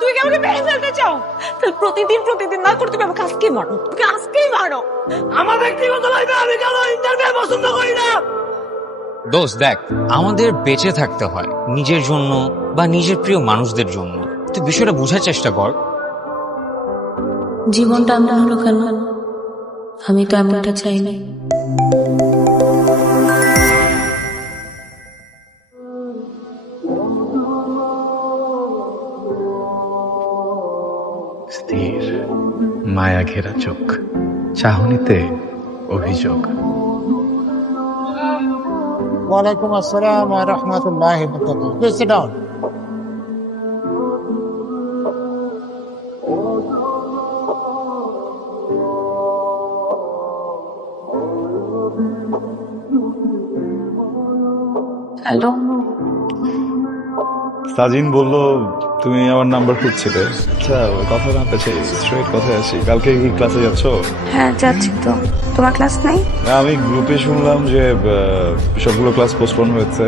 তুই কি আমাকে মেরে ফেলতে চাও? তাহলে প্রতিদিন প্রতিদিন না করে তুমি আমাকে আজকেই মারো তুমি আজকেই মারো। আমার ব্যক্তিগত লাইফে আমি কেন ইন্টারভিউ পছন্দ করি না। দোস্ত দেখ আমাদের বেঁচে থাকতে হয় নিজের জন্য বা নিজের প্রিয় মানুষদের জন্য। তুই বিষয়টা বোঝার চেষ্টা কর। জীবনটা এমন হলো কেন? আমি তো এমনটা চাই না মায়া ঘেরা চোখ চাহনিতে অভিযোগ। ওয়ালাইকুম আসসালাম ওয়া রাহমাতুল্লাহি ওয়া বারাকাতুহু। Please sit down hello. Sajin বলল তুমি আমার নাম্বার খুঁজছিলে। আচ্ছা কথা না পেছে স্ট্রেট কথায় আসি। কালকে কি ক্লাসে যাচ্ছ? হ্যাঁ যাচ্ছি তো। তোমার ক্লাস নাই? আমি গ্রুপে শুনলাম যে সবগুলো ক্লাস পোস্টপোন হয়েছে।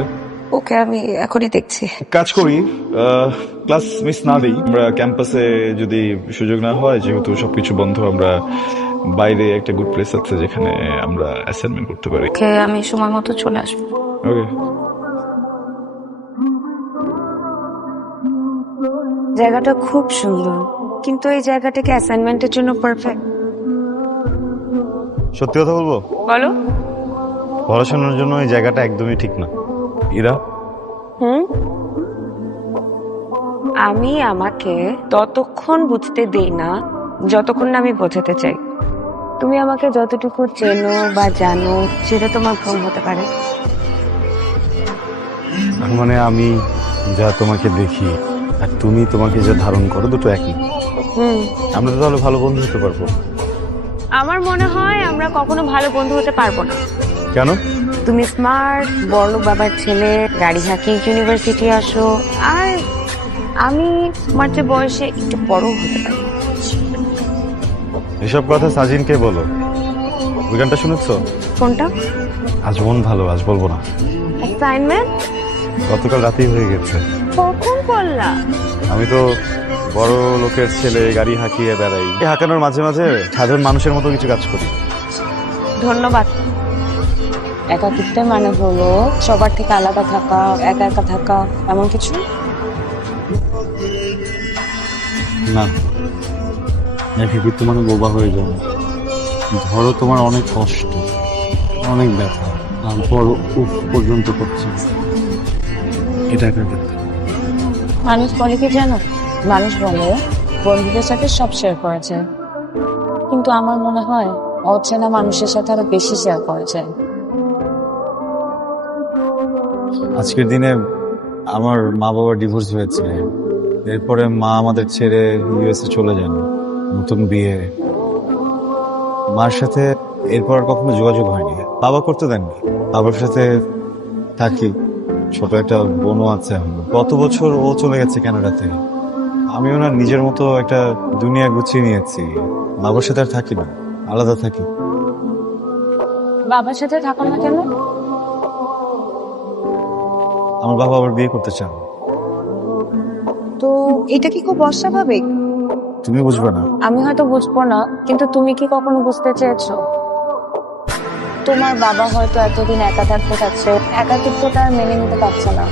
ওকে আমি এখনই দেখছি। কাজ করি। ক্লাস মিস না দিই। আমরা ক্যাম্পাসে যদি সুযোগ না হয় যেহেতু সবকিছু বন্ধ আমরা বাইরে একটা গুড প্লেস আছে যেখানে আমরা অ্যাসাইনমেন্ট করতে পারি। ওকে আমি সময় মতো চলে আসব। ওকে জায়গাটা খুব সুন্দর। কিন্তু এই জায়গাটাকে অ্যাসাইনমেন্টের জন্য পারফেক্ট সত্যি কথা বলব? বলো। পড়াশোনার জন্য এই জায়গাটা একদমই ঠিক না। ইরা? হুম? আমি আমাকে ততক্ষণ বুঝতে দেই না যতক্ষণ না আমি বোঝাতে চাই। তুমি আমাকে যতটুকু চেনো বা জানো সেটা তোমার ভ্রম হতে পারে। মানে আমি যা তোমাকে দেখি আর তুমি তোমাকে যে ধারণ করো দুটো একই। হুম। আমরা তো তাহলে ভালো বন্ধু হতে পারব। আমার মনে হয় আমরা কখনো ভালো বন্ধু হতে পারব না। কেন? তুমি স্মার্ট বড় বাবার ছেলে গাড়ি হাঁকি ইউনিভার্সিটি আসো আর আমি তোমার যে বয়সে একটু বড় হতে পারি। এসব কথা সাজিনকে বলো। ওই গানটা শুনেছো? কোনটা? আজ মন ভালো আজ বলব না। অ্যাসাইনমেন্ট গতকাল রাতেই হয়ে গেছে। কখন করলা? আমি তো বড় লোকের ছেলে গাড়ি হাঁকিয়ে বেড়াই। এই হাঁকানোর মাঝে মাঝে সাধারণ মানুষের মতো কিছু কাজ করি। ধন্যবাদ। একাকিত্বের মানে হলো সবার থেকে আলাদা থাকা একা একা থাকা এমন কিছু? না। একাকিত্ব মানে বোবা হয়ে যাবে ধরো তোমার অনেক কষ্ট অনেক ব্যথা তারপর উফ পর্যন্ত করছে। এটা একাকিত্ব। মানুষ বলে কি জানো? মানুষ বলে বন্ধুদের সাথে সব শেয়ার করেছে কিন্তু আমার মনে হয় অচেনা মানুষের সাথে আরও বেশি শেয়ার করেছে আজকের দিনে আমার মা বাবার ডিভোর্স হয়েছে। এরপরে মা আমাদের ছেড়ে ইউএসএ চলে যান, নতুন বিয়ে। মার সাথে এরপর আর কখনো যোগাযোগ হয়নি। বাবা করতে দেননি। বাবার সাথে থাকি। ছোট একটা বোনও আছে গত বছর ও চলে গেছে কানাডাতে আমি ওনার নিজের মতো একটা দুনিয়া গুছিয়ে নিয়েছি। বাবার সাথে আর থাকি না আলাদা থাকি। বাবার সাথে থাকো না কেন? আমার বাবা আবার বিয়ে করতে চান। তো এটা কি খুব অস্বাভাবিক? তুমি বুঝবে না। আমি হয়তো বুঝব না কিন্তু তুমি কি কখনো বুঝতে চেয়েছো? তোমার বাবা হয়তো এতদিন একা থাকতে চাচ্ছে একাকিত্বটা আর মেনে নিতে পারছে না।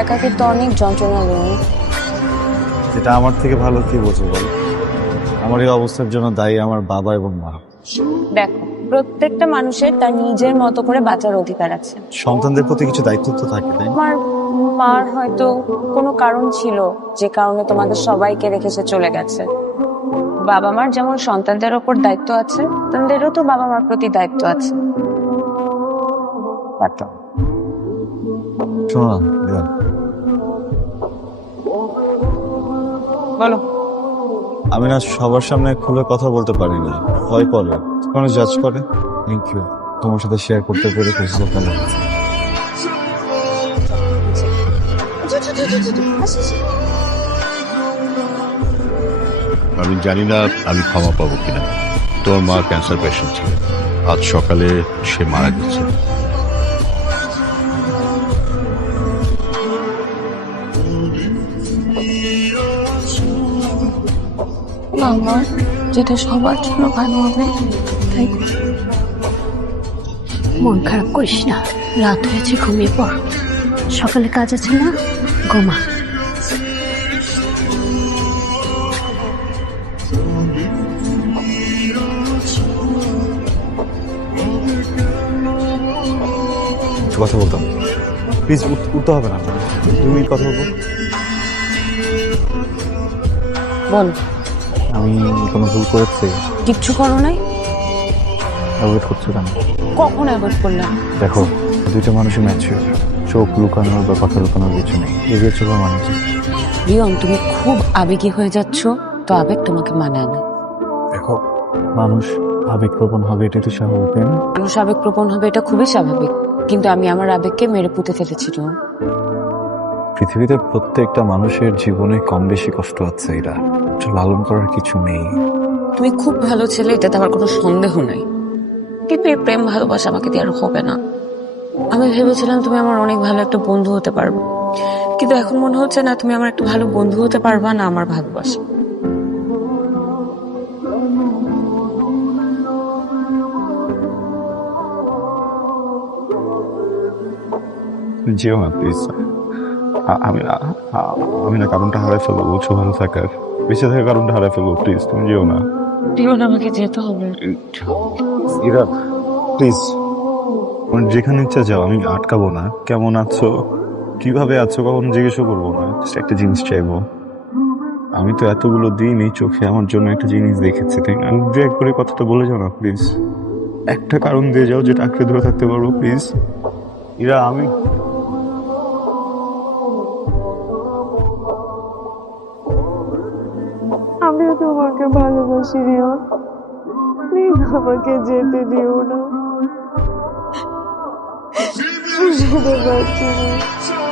একাকিত্ব অনেক যন্ত্রণা নেই যেটা আমার থেকে ভালো কি বোঝে বল? আমার এই অবস্থার জন্য দায়ী আমার বাবা এবং মা। দেখো প্রত্যেকটা মানুষের তার নিজের মতো করে বাঁচার অধিকার আছে। সন্তানদের প্রতি কিছু দায়িত্ব তো থাকে তাই না? মার হয়তো কোনো কারণ ছিল যে কারণে তোমাদের সবাইকে রেখে সে চলে গেছে। বাবা মার যেমন সন্তানদের ওপর দায়িত্ব আছে সন্তানদেরও তো বাবা মার প্রতি দায়িত্ব আছে। একটা শোনো না বলো। আমি না সবার সামনে খুলে কথা বলতে পারি না। ভয় করে কোনো জাজ করে? থ্যাংক ইউ তোমার সাথে শেয়ার করতে পেরে খুশি। লাগছে আমি জানি না আমি ক্ষমা পাবো কিনা। তোর মা ক্যান্সার পেশেন্ট ছিল। আজ সকালে সে মারা গেছে। আমার যেটা সবার জন্য ভালো হবে তাই মন খারাপ করিস না। রাত হয়েছে ঘুমিয়ে পড়। সকালে কাজ আছে না? ঘুমা। কথা বলতাম। প্লিজ উঠতে হবে না। দুই মিনিট কথা বলব। বল। আমি কোনো ভুল করেছি? কিচ্ছু করো নাই? অ্যাভয়েড করছ কেন? কখন অ্যাভয়েড করলাম? দেখো দুইটা মানুষই ম্যাচিওর চোখ লুকানোর বা কথা লুকানোর কিছু নেই। এগিয়ে চলো মানুষ রিয়ন তুমি খুব আবেগী হয়ে যাচ্ছ তো আবেগ তোমাকে মানায় না। দেখো মানুষ আবেগপ্রবণ হবে এটা তো স্বাভাবিক মানুষ আবেগপ্রবণ হবে এটা খুবই স্বাভাবিক। কিন্তু আমি আমার আবেগকে মেরে পুঁতে ফেলেছি রিয়ন। পৃথিবীতে প্রত্যেকটা মানুষের জীবনে কম বেশি কষ্ট আছে এরা। এটা লালন করার কিছু নেই। তুমি খুব ভালো ছেলে এটাতে আমার কোনো সন্দেহ নাই। কিন্তু এই প্রেম ভালোবাসা আমাকে দিয়ে আর হবে না। আমি ভেবেছিলাম তুমি আমার অনেক ভালো একটা বন্ধু হতে পারবে। কিন্তু এখন মনে হচ্ছে না তুমি আমার একটা ভালো বন্ধু হতে পারবা না আমার ভালোবাসা। যেও না প্লিজ আমি আমি না কারণটা হারাই ফেলব বুঝছ? ভালো থাকার। বেঁচে থাকার কারণটা হারাই ফেলব প্লিজ তুমি যেও না। রিয়ন আমাকে যেতে হবে। ইরা প্লিজ যেখানে ইচ্ছা যাও আমি আটকাবো না। কেমন আছো? কীভাবে আছো? কখনো জিজ্ঞেসও করব না। একটা জিনিস চাইব। আমি তো এতগুলো দিন এই চোখে আমার জন্য একটা জিনিস দেখেছি তাই না? দু এক করে কথাটা বলে যাও না প্লিজ একটা কারণ দিয়ে যাও যেটা আঁকড়ে ধরে থাকতে পারব প্লিজ ইরা আমি আমিও তোমাকে ভালোবাসি রিয়ন প্লিজ আমাকে যেতে দিও না। বুঝতে পারছি না